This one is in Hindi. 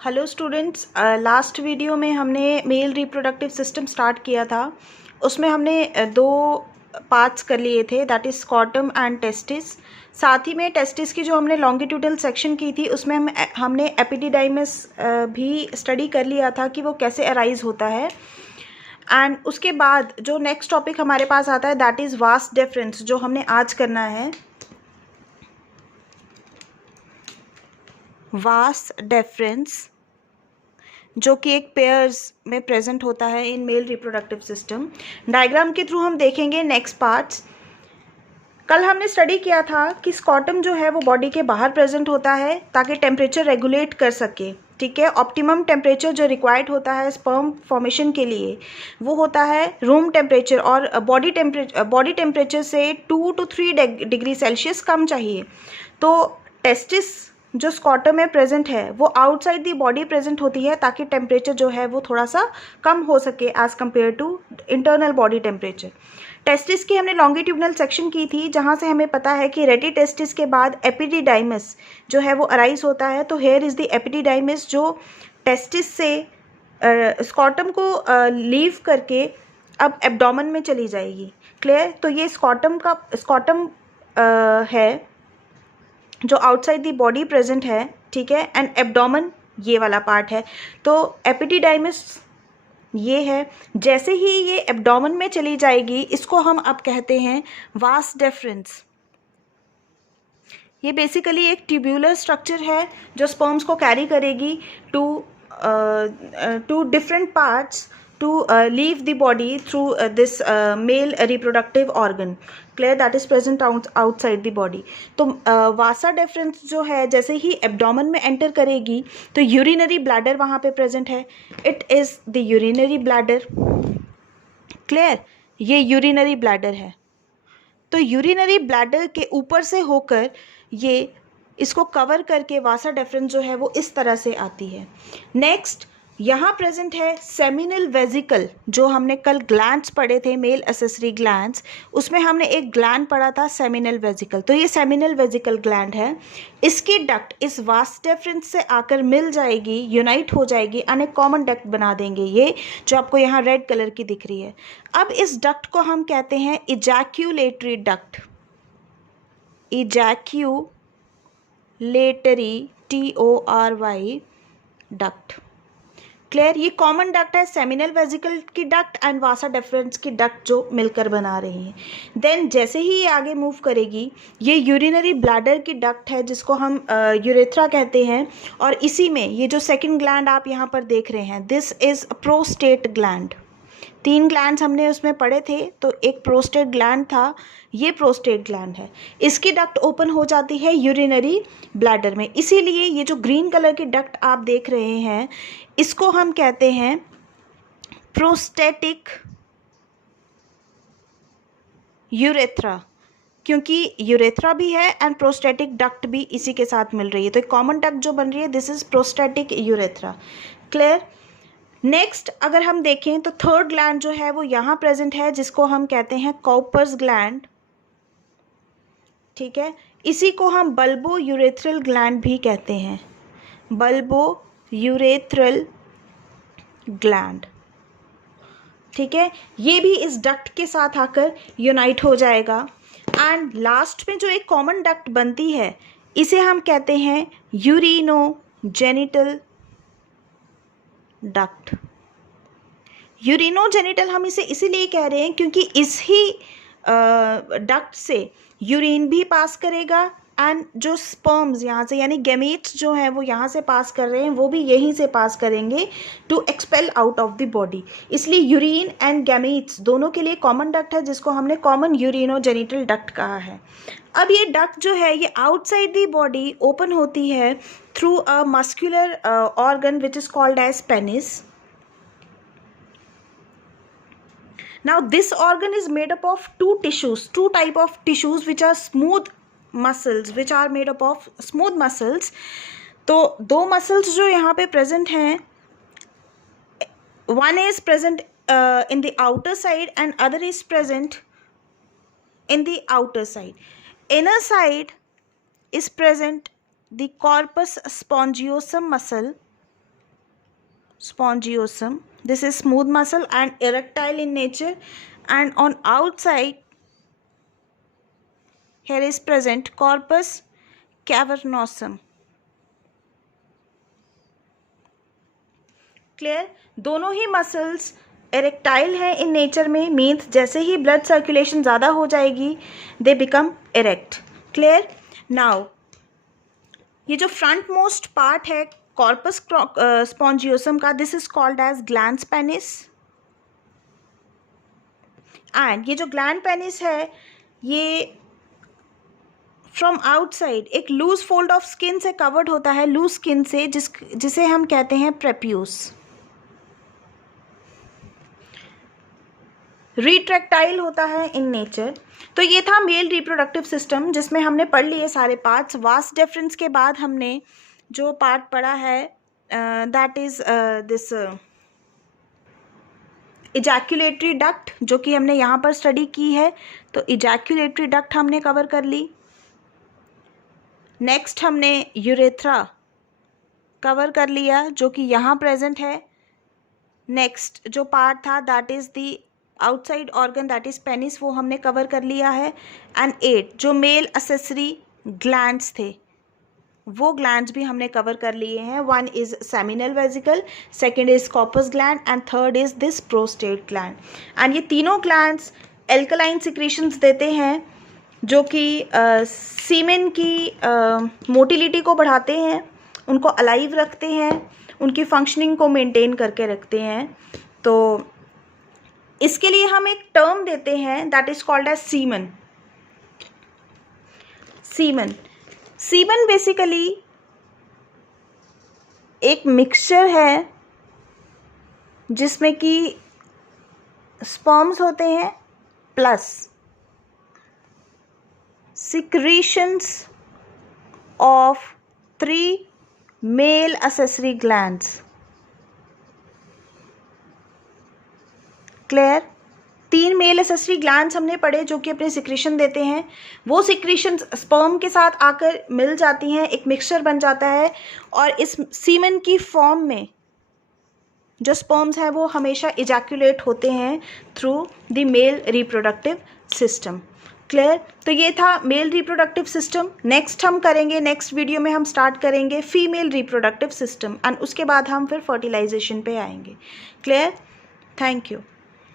हेलो स्टूडेंट्स, लास्ट वीडियो में हमने मेल रिप्रोडक्टिव सिस्टम स्टार्ट किया था। उसमें हमने दो पार्ट्स कर लिए थे, that is scrotum and testis. साथ ही में टेस्टिस की जो हमने लॉन्गिट्यूडल सेक्शन की थी उसमें हमने एपिडिडाइमस भी स्टडी कर लिया था कि वो कैसे अराइज होता है। एंड उसके बाद जो नेक्स्ट टॉपिक हमारे पास आता है दैट इज़ वास डिफरेंस, जो हमने आज करना है। वास डिफरेंस जो कि एक पेयर्स में प्रेजेंट होता है in male reproductive system. Diagram के थ्रू हम देखेंगे नेक्स्ट पार्ट्स। कल हमने स्टडी किया था कि स्कॉटम जो है वो बॉडी के बाहर प्रेजेंट होता है ताकि टेम्परेचर रेगुलेट कर सके। ठीक है, ऑप्टिमम टेम्परेचर जो रिक्वायर्ड होता है स्पर्म फॉर्मेशन के लिए वो होता है रूम टेम्परेचर, और बॉडी टेम्परेचर से 2 to 3 डिग्री सेल्सियस कम चाहिए। तो टेस्टिस जो स्कॉटम में प्रेजेंट है वो आउटसाइड दी बॉडी प्रेजेंट होती है ताकि टेम्परेचर जो है वो थोड़ा सा कम हो सके as compare to internal body temperature. Testis की हमने लॉन्गिट्यूडनल सेक्शन की थी जहाँ से हमें पता है कि रेडी टेस्टिस के बाद एपिडिडाइमस जो है वो अराइज होता है। तो हेयर इज़ द एपिडिडाइमस जो टेस्टिस से स्कॉटम को लीव करके अब एब्डोमेन में चली जाएगी। क्लियर? तो ये स्कॉटम है जो आउटसाइड दी बॉडी प्रेजेंट है। ठीक है, एंड एब्डोमेन ये वाला पार्ट है। तो एपिडिडाइमस ये है। जैसे ही ये एब्डोमेन में चली जाएगी इसको हम अब कहते हैं वास डेफरेंस। ये बेसिकली एक ट्यूब्यूलर स्ट्रक्चर है जो स्पर्म्स को कैरी करेगी to different parts to leave the body through this male reproductive organ. Clear? That is present outside the body. तो वासा डिफरेंस जो है जैसे ही एब्डोमेन में एंटर करेगी तो यूरिनरी ब्लैडर वहाँ पे प्रेजेंट है। It is the urinary bladder. Clear? ये यूरिनरी ब्लैडर है। तो यूरिनरी ब्लैडर के ऊपर से होकर ये इसको कवर करके वासा डिफरेंस जो है वो इस तरह से आती है। नेक्स्ट यहाँ प्रेजेंट है सेमिनल वेजिकल, जो हमने कल ग्लैंड्स पढ़े थे, मेल एसेसरी ग्लैंड्स, उसमें हमने एक ग्लैंड पढ़ा था सेमिनल वेजिकल। तो ये सेमिनल वेजिकल ग्लैंड है। इसकी डक्ट इस वास डिफरेंस से आकर मिल जाएगी, यूनाइट हो जाएगी एंड एक कॉमन डक्ट बना देंगे, ये जो आपको यहाँ रेड कलर की दिख रही है। अब इस डक्ट को हम कहते हैं ejaculatory duct. Ejaculatory TORY duct. Clear? ये कॉमन डक्ट है सेमिनल वेजिकल की डक्ट एंड वासा डिफरेंस की डक्ट जो मिलकर बना रही हैं। देन जैसे ही ये आगे मूव करेगी ये यूरिनरी ब्लैडर की डक्ट है जिसको हम यूरेथ्रा कहते हैं। और इसी में ये जो सेकंड ग्लैंड आप यहाँ पर देख रहे हैं this is prostate gland. 3 glands हमने उसमें पढ़े थे, तो एक प्रोस्टेट ग्लैंड था, ये प्रोस्टेट ग्लैंड है। इसकी डक्ट ओपन हो जाती है यूरिनरी ब्लैडर में। इसीलिए ये जो ग्रीन कलर की डक्ट आप देख रहे हैं इसको हम कहते हैं प्रोस्टेटिक यूरेथ्रा, क्योंकि यूरेथ्रा भी है एंड प्रोस्टेटिक डक्ट भी इसी के साथ मिल रही है। तो एक कॉमन डक्ट जो बन रही है this is prostatic urethra. Clear? Next अगर हम देखें तो थर्ड ग्लैंड जो है वो यहाँ प्रेजेंट है जिसको हम कहते हैं कॉपर्स ग्लैंड। ठीक है, इसी को हम बल्बो यूरेथ्रल ग्लैंड भी कहते हैं, बल्बो यूरेथ्रल ग्लैंड। ठीक है, ये भी इस डक्ट के साथ आकर यूनाइट हो जाएगा। एंड लास्ट में जो एक कॉमन डक्ट बनती है इसे हम कहते हैं यूरिनोजेनिटल डक्ट। यूरिनोजेनिटल हम इसे इसीलिए कह रहे हैं क्योंकि इस ही डक्ट से यूरिन भी पास करेगा एंड जो स्पर्म्स यहाँ से यानी गैमेट्स जो हैं वो यहाँ से पास कर रहे हैं वो भी यहीं से पास करेंगे to expel out of the body. इसलिए यूरिन एंड गैमेट्स दोनों के लिए कॉमन डक्ट है जिसको हमने कॉमन यूरिनोजेनिटल डक्ट कहा है। अब ये डक्ट जो है ये आउटसाइड दी बॉडी ओपन होती है through a muscular organ which is called as penis. Now this organ is made up of two type of tissues which are smooth muscles, which are made up of smooth muscles. तो 2 muscles जो यहाँ पे present हैं, one is present in the outer side and other is present in the outer side. Inner side is present the corpus spongiosum muscle spongiosum. This is smooth muscle and erectile in nature, and on outside here is present corpus cavernosum. Clear? दोनों ही मसल्स एरेक्टाइल है इन नेचर में, मीन्स जैसे ही ब्लड सर्कुलेशन ज़्यादा हो जाएगी they become erect. Clear? Now ये जो फ्रंट मोस्ट पार्ट है कॉर्पस स्पॉन्जियोसम का, this is called as glans penis. And ये जो ग्लैंड पेनिस है ये फ्रॉम आउटसाइड एक लूज फोल्ड ऑफ स्किन से कवर्ड होता है, लूज स्किन से, जिसे हम कहते हैं प्रेप्यूस. रिट्रैक्टाइल होता है इन नेचर. तो ये था मेल रिप्रोडक्टिव सिस्टम जिसमें हमने पढ़ लिए सारे पार्ट्स. वास्ट डिफरेंस के बाद हमने जो पार्ट पढ़ा है that is this ejaculatory duct, जो कि हमने यहाँ पर स्टडी की है. तो इजैक्यूलेटरी डक्ट हमने कवर कर ली. नेक्स्ट हमने यूरेथ्रा कवर कर लिया जो कि यहाँ प्रेजेंट है. नेक्स्ट जो पार्ट था that is the outside organ that is penis, वो हमने कवर कर लिया है. एंड 8 जो मेल असेसरी ग्लैंड्स थे वो ग्लैंड्स भी हमने कवर कर लिए हैं. 1 is seminal vesicle, second is corpus gland and third is this prostate gland. And ये तीनों ग्लैंड्स एल्कलाइन सिक्रीशंस देते हैं जो कि सीमेन की मोटिलिटी को बढ़ाते हैं, उनको अलाइव रखते हैं, उनकी फंक्शनिंग को मेंटेन करके रखते हैं. तो इसके लिए हम एक टर्म देते हैं that is called as semen. Semen basically एक मिक्सचर है जिसमें कि स्पर्म्स होते हैं plus secretions of 3 male accessory glands. Clear? 3 male accessory glands हमने पढ़े जो कि अपने सिक्रीशन देते हैं. वो सिक्रीशन स्पर्म के साथ आकर मिल जाती हैं, एक मिक्सचर बन जाता है, और इस सीमन की फॉर्म में जो स्पर्म्स हैं वो हमेशा इजैक्यूलेट होते हैं through the male reproductive system. Clear? तो ये था मेल रिप्रोडक्टिव सिस्टम. नेक्स्ट हम करेंगे, नेक्स्ट वीडियो में हम स्टार्ट करेंगे फीमेल रिप्रोडक्टिव सिस्टम, एंड उसके बाद हम फिर फर्टिलाइजेशन पे आएंगे. क्लियर? Thank you.